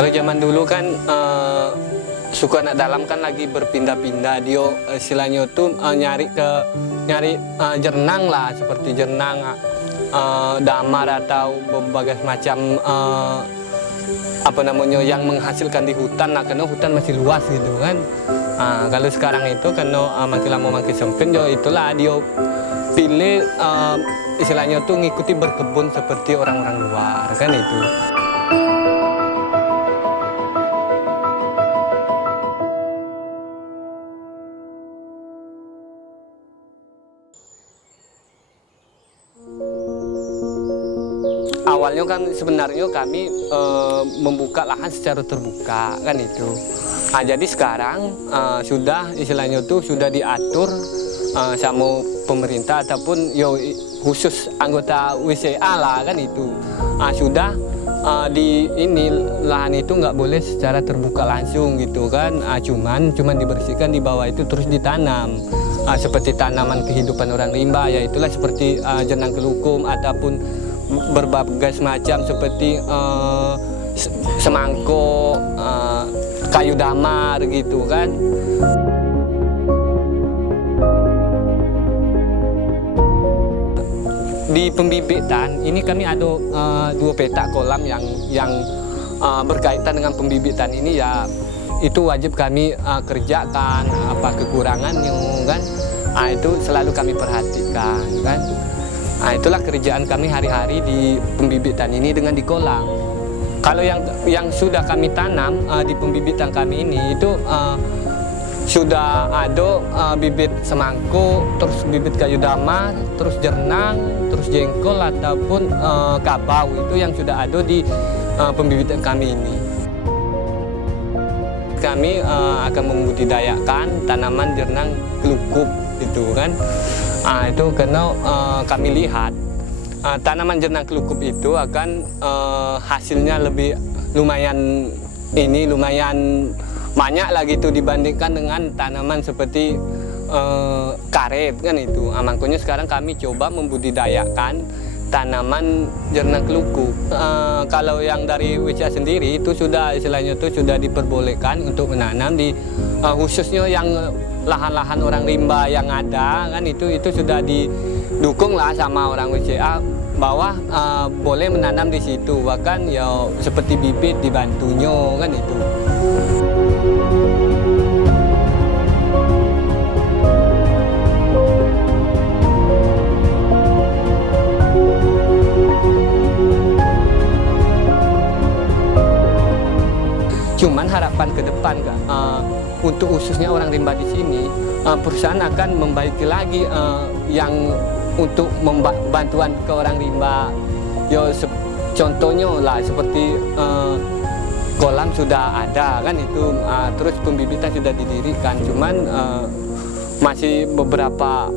Kalau zaman dulu kan suku anak dalam kan lagi berpindah-pindah, dia istilahnya tuh nyari jernang lah, seperti jernang, damar atau berbagai macam apa namanya yang menghasilkan di hutan, nah, karena hutan masih luas gitu kan. Kalau sekarang itu karena makin lama makin sempit, ya itulah dia pilih istilahnya tuh ngikuti berkebun seperti orang-orang luar kan itu. Awalnya kan sebenarnya kami membuka lahan secara terbuka kan itu. Jadi sekarang sudah istilahnya tuh sudah diatur sama pemerintah ataupun yo khusus anggota WCA lah kan itu. Sudah di ini lahan itu nggak boleh secara terbuka langsung gitu kan. Cuman dibersihkan, di bawah itu terus ditanam. Seperti tanaman kehidupan orang rimba, ya itulah seperti jenang kelukum ataupun berbagai macam seperti semangkuk, kayu damar gitu kan. Di pembibitan ini kami ada 2 petak kolam yang berkaitan dengan pembibitan ini, ya itu wajib kami kerjakan, apa kekurangannya kan. Itu selalu kami perhatikan kan. Itulah kerjaan kami hari-hari di pembibitan ini dengan di kolam. Kalau yang sudah kami tanam di pembibitan kami ini itu sudah ada bibit semangkuk, terus bibit kayu damar, terus jernang, terus jengkol ataupun kabau, itu yang sudah ada di pembibitan kami ini. Kami akan membudidayakan tanaman jernang kelukup itu kan. Itu karena kami lihat tanaman jernang kelukup itu akan hasilnya lumayan banyak lah gitu dibandingkan dengan tanaman seperti karet kan itu. Makanya sekarang kami coba membudidayakan tanaman jernang kelukup. Kalau yang dari WCA sendiri itu sudah istilahnya itu sudah diperbolehkan untuk menanam di khususnya yang lahan-lahan orang rimba yang ada kan itu sudah didukung lah sama orang WCA bahwa boleh menanam di situ, bahkan ya seperti bibit dibantunya kan itu. Cuman harapan ke depan untuk khususnya orang rimba di sini, perusahaan akan membaiki lagi yang untuk bantuan ke orang rimba. Ya contohnya lah seperti kolam sudah ada kan itu, terus pembibitan sudah didirikan. Cuman masih beberapa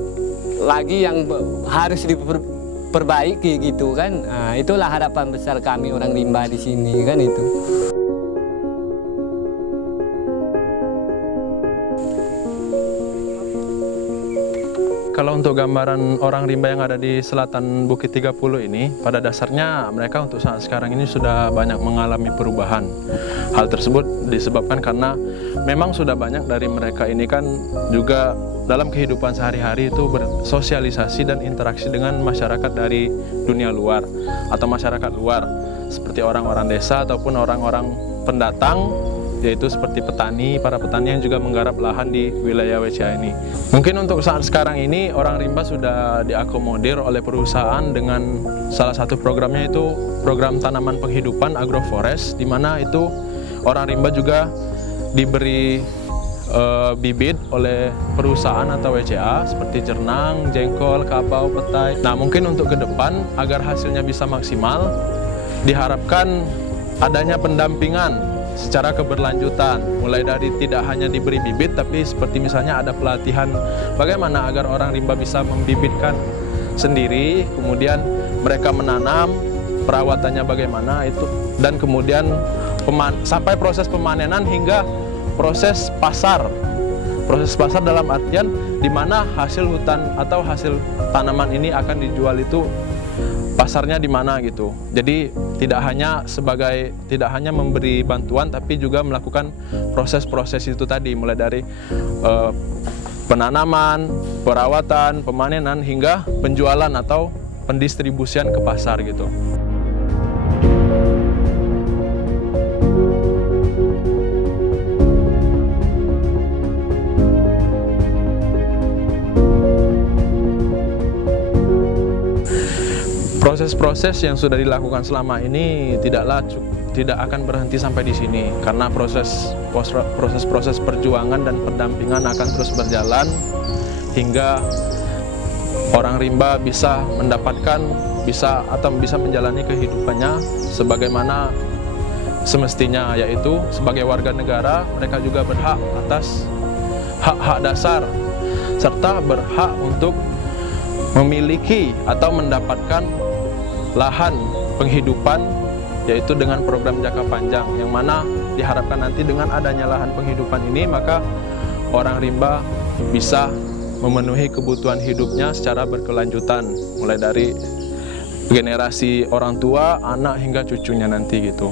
lagi yang harus diperbaiki gitu kan. Itulah harapan besar kami orang rimba di sini kan itu. Kalau untuk gambaran orang rimba yang ada di selatan Bukit 30 ini, pada dasarnya mereka untuk saat sekarang ini sudah banyak mengalami perubahan. Hal tersebut disebabkan karena memang sudah banyak dari mereka ini kan juga dalam kehidupan sehari-hari itu bersosialisasi dan interaksi dengan masyarakat dari dunia luar atau masyarakat luar, seperti orang-orang desa ataupun orang-orang pendatang, yaitu seperti para petani yang juga menggarap lahan di wilayah WCA ini. Mungkin untuk saat sekarang ini orang rimba sudah diakomodir oleh perusahaan dengan salah satu programnya itu program tanaman penghidupan agroforest, di mana itu orang rimba juga diberi bibit oleh perusahaan atau WCA seperti jernang, jengkol, kabau, petai. Nah, mungkin untuk ke depan agar hasilnya bisa maksimal, diharapkan adanya pendampingan secara keberlanjutan, mulai dari tidak hanya diberi bibit, tapi seperti misalnya ada pelatihan bagaimana agar orang rimba bisa membibitkan sendiri, kemudian mereka menanam, perawatannya bagaimana itu, dan kemudian sampai proses pemanenan hingga proses pasar Proses pasar dalam artian di mana hasil hutan atau hasil tanaman ini akan dijual itu pasarnya di mana gitu. Jadi tidak hanya memberi bantuan, tapi juga melakukan proses-proses itu tadi, mulai dari penanaman, perawatan, pemanenan hingga penjualan atau pendistribusian ke pasar gitu. Proses-proses yang sudah dilakukan selama ini tidak akan berhenti sampai di sini, karena proses perjuangan dan pendampingan akan terus berjalan hingga orang rimba bisa bisa menjalani kehidupannya sebagaimana semestinya, yaitu sebagai warga negara mereka juga berhak atas hak-hak dasar serta berhak untuk memiliki atau mendapatkan lahan penghidupan, yaitu dengan program jangka panjang, yang mana diharapkan nanti dengan adanya lahan penghidupan ini maka orang rimba bisa memenuhi kebutuhan hidupnya secara berkelanjutan, mulai dari generasi orang tua, anak hingga cucunya nanti gitu.